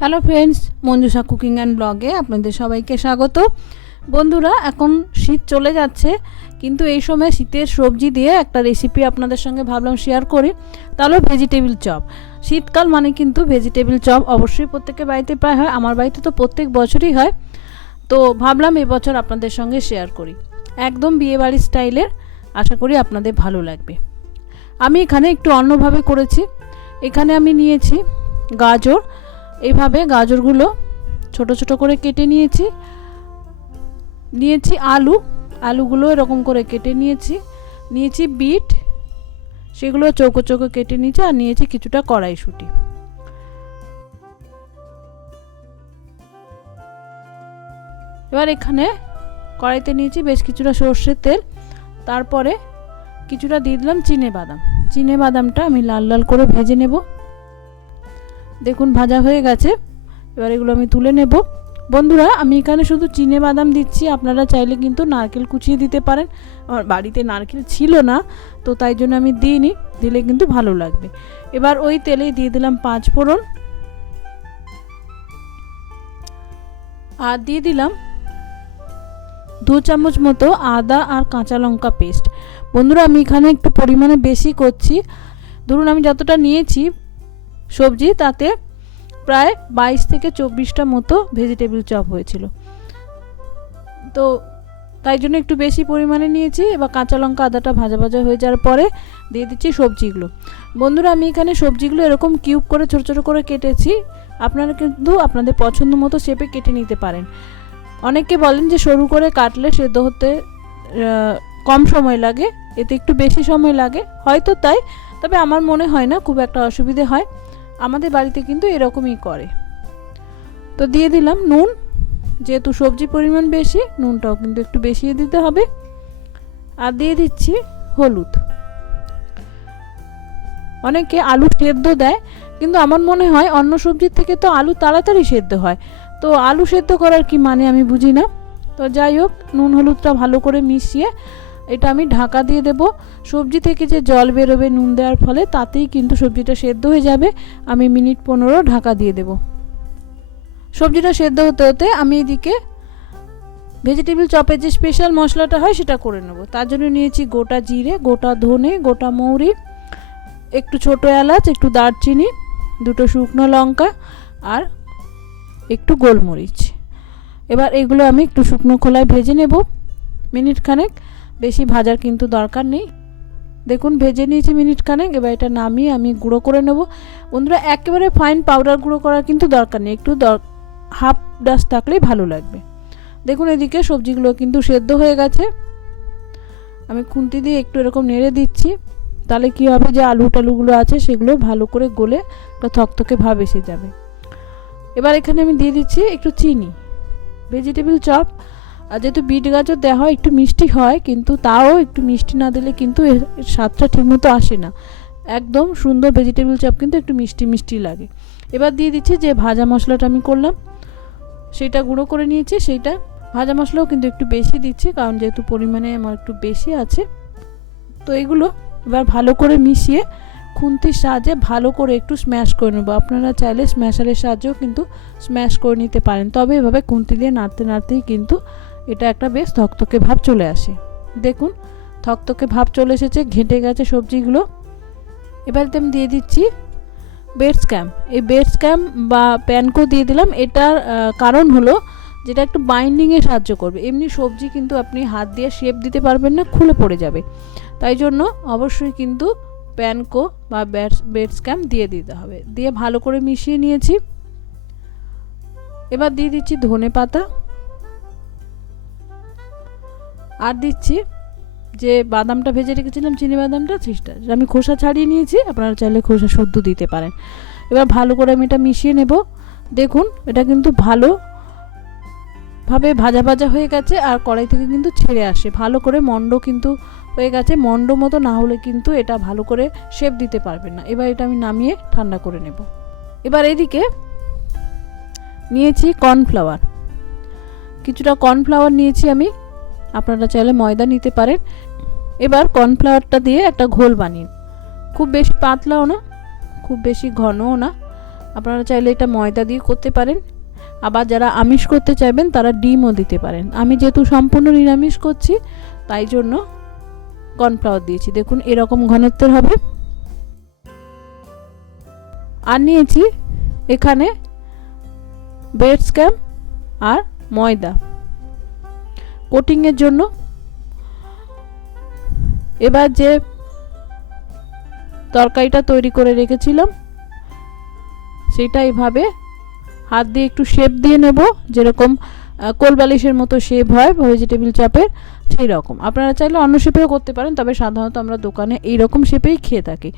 Hello friends, Manjusha cooking and ব্লগে আপনাদের সবাইকে স্বাগত। বন্ধুরা, এখন শীত চলে যাচ্ছে, কিন্তু এই সময় শীতের সবজি দিয়ে একটা রেসিপি আপনাদের সঙ্গে ভাবলাম শেয়ার করি। তাহলে ভেজিটেবিল চপ। শীতকাল মানে কিন্তু ভেজিটেবিল চপ অবশ্যই প্রত্যেকের বাড়িতে প্রায় হয়, আমার বাড়িতে তো প্রত্যেক বছরই হয়। তো ভাবলাম এবছর আপনাদের সঙ্গে শেয়ার করি, একদম বিয়েবাড়ির স্টাইলের। আশা করি আপনাদের ভালো লাগবে। আমি এখানে একটু অন্যভাবে করেছি। এখানে আমি নিয়েছি গাজর, এইভাবে গাজরগুলো ছোট ছোট করে কেটে নিয়েছি। আলুগুলো এরকম করে কেটে নিয়েছি বিট, সেগুলো চৌকো চৌকো কেটে নিয়েছি। আর নিয়েছি কিছুটা কড়াইশুঁটি। এবার এখানে কড়াইতে নিয়েছি বেশ কিছুটা সর্ষের তেল, তারপরে কিছুটা দিয়ে দিলাম চিনে বাদামটা আমি লাল লাল করে ভেজে নেব। দেখুন ভাজা হয়ে গেছে, এবার এগুলো আমি তুলে নেব। বন্ধুরা, আমি এখানে শুধু চিনে বাদাম দিচ্ছি, আপনারা চাইলে কিন্তু নারকেল কুচিয়ে দিতে পারেন। আমার বাড়িতে নারকেল ছিল না, তো তাই জন্য আমি দিইনি, দিলে কিন্তু ভালো লাগবে। এবার ওই তেলেই দিয়ে দিলাম 5 ফোড়ন, আর দিয়ে দিলাম 2 চামচ মতো আদা আর কাঁচা লঙ্কা পেস্ট। বন্ধুরা, আমি এখানে একটু পরিমাণে বেশি করছি। ধরুন আমি যতটা নিয়েছি সবজি, তাতে প্রায় 22 থেকে 24টা মতো ভেজিটেবিল চপ হয়েছিল, তো তাই জন্য একটু বেশি পরিমাণে নিয়েছি। এবার কাঁচা লঙ্কা আদাটা ভাজা ভাজা হয়ে যাওয়ার পরে দিয়ে দিচ্ছি সবজিগুলো। বন্ধুরা, আমি এখানে সবজিগুলো এরকম কিউব করে ছোট ছোট করে কেটেছি। আপনারা কিন্তু আপনাদের পছন্দ মতো শেপে কেটে নিতে পারেন। অনেকে বলেন যে সরু করে কাটলে সেদ্ধ হতে কম সময় লাগে, এতে একটু বেশি সময় লাগে, হয়তো তাই, তবে আমার মনে হয় না খুব একটা অসুবিধে হয়। আমাদের বাড়িতে কিন্তু এরকমই করে। তো দিয়ে দিলাম নুন, যেহেতু সবজি পরিমাণ বেশি, নুনটাও কিন্তু একটু বেশি দিতে হবে। আর দিয়ে দিচ্ছি হলুদ। অনেকে আলু সেদ্ধ দেয়, কিন্তু আমার মনে হয় অন্য সবজির থেকে তো আলু তাড়াতাড়ি সেদ্ধ হয়, তো আলু সেদ্ধ করার কি মানে আমি বুঝি না। তো যাই হোক, নুন হলুদটা ভালো করে মিশিয়ে এটা আমি ঢাকা দিয়ে দেব। সবজি থেকে যে জল বেরোবে নুন দেওয়ার ফলে, তাতেই কিন্তু সবজিটা সেদ্ধ হয়ে যাবে। আমি মিনিট 15 ঢাকা দিয়ে দেব। সবজিটা সেদ্ধ হতে হতে আমি এদিকে ভেজিটেবিল চপের যে স্পেশাল মশলাটা হয় সেটা করে নেব। তার জন্য নিয়েছি গোটা জিরে, গোটা ধনে, গোটা মৌরি, একটু ছোট এলাচ, একটু দারচিনি, 2টো শুকনো লঙ্কা আর একটু গোলমরিচ। এবার এগুলো আমি একটু শুকনো খোলায় ভেজে নেব মিনিট খানেক। বেশি ভাজার কিন্তু দরকার নেই। দেখুন ভেজে নিয়েছি মিনিট খানেক। এবার এটা নামিয়ে আমি গুঁড়ো করে নেব। বন্ধুরা, একেবারে ফাইন পাউডার গুঁড়ো করার কিন্তু দরকার নেই, একটু হাফ ডাস্ট থাকলেই ভালো লাগবে। দেখুন এদিকে সবজিগুলো কিন্তু সেদ্ধ হয়ে গেছে। আমি খুন্তি দিয়ে একটু এরকম নেড়ে দিচ্ছি, তাহলে কি হবে, যে আলু টালুগুলো আছে সেগুলো ভালো করে গলে একটা থকথকে ভাব এসে যাবে। এবার এখানে আমি দিয়ে দিচ্ছি একটু চিনি। ভেজিটেবিল চপ যেহেতু বিট গাজর দেওয়া হয়, একটু মিষ্টি হয়, কিন্তু তাও একটু মিষ্টি না দিলে কিন্তু এর স্বাদটা ঠিকমতো আসে না। একদম সুন্দর ভেজিটেবিল চপ কিন্তু একটু মিষ্টি মিষ্টি লাগে। এবার দিয়ে দিচ্ছি যে ভাজা মশলাটা আমি করলাম, সেটা গুঁড়ো করে নিয়েছি। সেইটা ভাজা মশলাও কিন্তু একটু বেশি দিচ্ছি, কারণ যেহেতু পরিমাণে আমার একটু বেশি আছে। তো এগুলো এবার ভালো করে মিশিয়ে খুন্তির সাহায্যে ভালো করে একটু স্ম্যাশ করে নেব। আপনারা চাইলে স্ম্যাশারের সাহায্যেও কিন্তু স্ম্যাশ করে নিতে পারেন, তবে এভাবে খুন্তি দিয়ে নাড়তে নাড়তেই কিন্তু এটা একটা বেশ থকথকে ভাব চলে আসে। দেখুন থকথকে ভাব চলে এসেছে, ঘেঁটে গেছে সবজিগুলো। এবার আমি দিয়ে দিচ্ছি বেড স্ক্যাম। এই বেড স্ক্যাম বা প্যানকো দিয়ে দিলাম। এটার কারণ হলো যেটা একটু বাইন্ডিংয়ে সাহায্য করবে। এমনি সবজি কিন্তু আপনি হাত দিয়ে শেপ দিতে পারবেন না, খুলে পড়ে যাবে। তাই জন্য অবশ্যই কিন্তু প্যানকো বা বেড স্ক্যাম দিয়ে দিতে হবে। দিয়ে ভালো করে মিশিয়ে নিয়েছি। এবার দিয়ে দিচ্ছি ধনে পাতা, আর দিচ্ছি যে বাদামটা ভেজে রেখেছিলাম, চিনি বাদামটা, সেটা আমি খোসা ছাড়িয়ে নিয়েছি, আপনারা চাইলে খোসা শুদ্ধ দিতে পারেন। এবার ভালো করে আমি এটা মিশিয়ে নেব। দেখুন এটা কিন্তু ভালোভাবে ভাজা ভাজা হয়ে গেছে, আর কড়াই থেকে কিন্তু ছেড়ে আসে ভালো করে, মন্ড কিন্তু হয়ে গেছে। মন্ড মতো না হলে কিন্তু এটা ভালো করে শেপ দিতে পারবেন না। এবার এটা আমি নামিয়ে ঠান্ডা করে নেব। এবার এদিকে নিয়েছি কর্নফ্লাওয়ার, কিছুটা কর্নফ্লাওয়ার নিয়েছি আমি, আপনারা চাইলে ময়দা নিতে পারেন। এবার কর্নফ্লাওয়ারটা দিয়ে একটা ঘোল বানিয়ে, খুব বেশি পাতলাও না খুব বেশি ঘনও না, আপনারা চাইলে এটা ময়দা দিয়ে করতে পারেন, আবার যারা আমিষ করতে চাইবেন তারা ডিমও দিতে পারেন। আমি যেহেতু সম্পূর্ণ নিরামিষ করছি তাই জন্য কর্নফ্লাওয়ার দিয়েছি। দেখুন এরকম ঘনত্বের হবে। আর নিয়েছি এখানে ব্রেড স্ক্যাম আর ময়দা কোটিংয়ের জন্য। এবার যে তরকারিটা তৈরি করে রেখেছিলাম সেটা এইভাবে হাত দিয়ে একটু শেপ দিয়ে নেব, যেরকম কোলবালিশের মতো শেপ হয় ভেজিটেবিল চপের সেই রকম। আপনারা চাইলে অন্য শেপেও করতে পারেন, তবে সাধারণত আমরা দোকানে এইরকম শেপেই খেয়ে থাকি।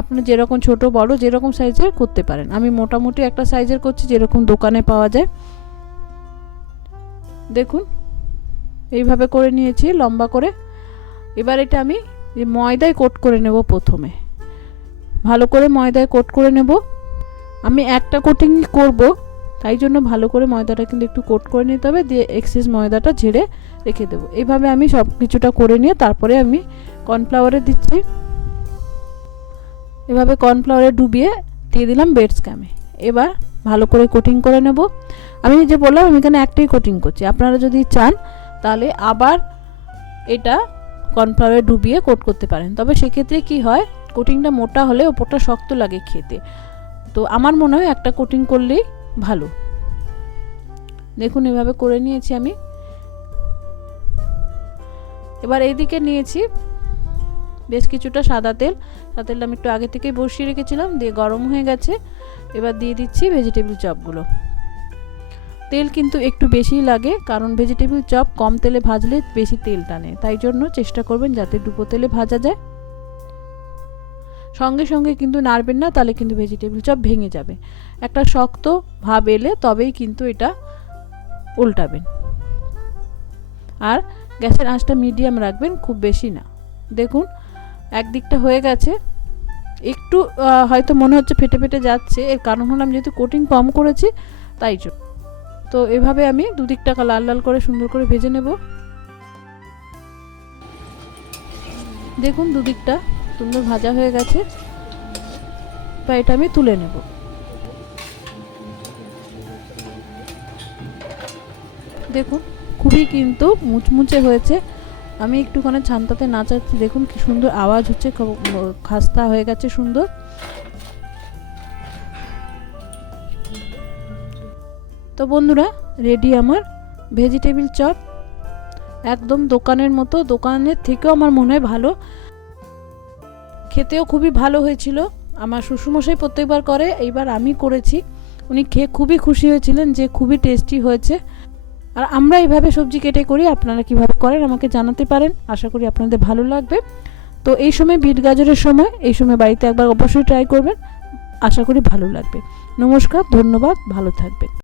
আপনি যেরকম ছোট বড় যেরকম সাইজের করতে পারেন। আমি মোটামুটি একটা সাইজের করছি যেরকম দোকানে পাওয়া যায়। দেখুন এইভাবে করে নিয়েছি লম্বা করে। এবার এটা আমি ময়দায় কোট করে নেব। প্রথমে ভালো করে ময়দায় কোট করে নেব। আমি একটা কোটিং করব তাই জন্য ভালো করে ময়দাটা কিন্তু একটু কোট করে নিতে হবে, দিয়ে এক্সেস ময়দাটা ঝেড়ে রেখে দেবো। এইভাবে আমি সব কিছুটা করে নিয়ে তারপরে আমি কর্নফ্লাওয়ারে দিচ্ছি। এভাবে কর্নফ্লাওয়ারে ডুবিয়ে দিয়ে দিলাম ব্রেড স্ক্যামে। এবার ভালো করে কোটিং করে নেব। আমি যে বললাম আমি এখানে একটাই কোটিং করছি, আপনারা যদি চান তাহলে আবার এটা কর্নফ্লাওয়ারে ডুবিয়ে কোট করতে পারেন। তবে সেক্ষেত্রে কি হয়, কোটিংটা মোটা হলে ওপরটা শক্ত লাগে খেতে, তো আমার মনে হয় একটা কোটিং করলেই ভালো। দেখুন এভাবে করে নিয়েছি আমি। এবার এইদিকে নিয়েছি বেশ কিছুটা সাদা তেল। সাদা তেলটা আমি একটু আগে থেকেই বসিয়ে রেখেছিলাম, দিয়ে গরম হয়ে গেছে। এবার দিয়ে দিচ্ছি ভেজিটেবিল চপগুলো। তেল কিন্তু একটু বেশিই লাগে, কারণ ভেজিটেবিল চপ কম তেলে ভাজলে বেশি তেল টানে, তাই জন্য চেষ্টা করবেন যাতে ডুবো তেলে ভাজা যায়। সঙ্গে সঙ্গে কিন্তু নাড়বেন না, তাহলে কিন্তু ভেজিটেবিল চপ ভেঙে যাবে। একটা শক্ত ভাব এলে তবেই কিন্তু এটা উল্টাবেন। আর গ্যাসের আঁচটা মিডিয়াম রাখবেন, খুব বেশি না। দেখুন একদিকটা হয়ে গেছে, একটু হয়তো মনে হচ্ছে ফেটে ফেটে যাচ্ছে, এর কারণ হলো আমি যেহেতু কোটিং কম করেছি তাই জন্য। তো এভাবে আমি দুদিকটা লাল লাল করে সুন্দর করে ভেজে নেব। দেখুন দুদিকটা সুন্দর ভাজা হয়ে গেছে, তো এটা আমি তুলে নেব। দেখুন খুবই কিন্তু মুচমুচে হয়েছে। আমি একটুখানি ছান্তাতে নাচাচ্ছি, দেখুন কি সুন্দর আওয়াজ হচ্ছে, খাস্তা হয়ে গেছে সুন্দর। তো বন্ধুরা রেডি আমার ভেজিটেবিল চপ, একদম দোকানের মতো, দোকানের থেকেও আমার মনে হয় ভালো, খেতেও খুবই ভালো হয়েছিল। আমার শ্বশুরমশাই প্রত্যেকবার করে, এইবার আমি করেছি, উনি খেয়ে খুবই খুশি হয়েছিলেন যে খুবই টেস্টি হয়েছে। আর আমরা এইভাবে সবজি কেটে করি, আপনারা কিভাবে করেন আমাকে জানাতে পারেন, আশা করি আপনাদের ভালো লাগবে। তো এই সময় বিট গাজরের সময়, এই সময় বাড়িতে একবার অবশ্যই ট্রাই করবেন, আশা করি ভালো লাগবে। নমস্কার, ধন্যবাদ, ভালো থাকবেন।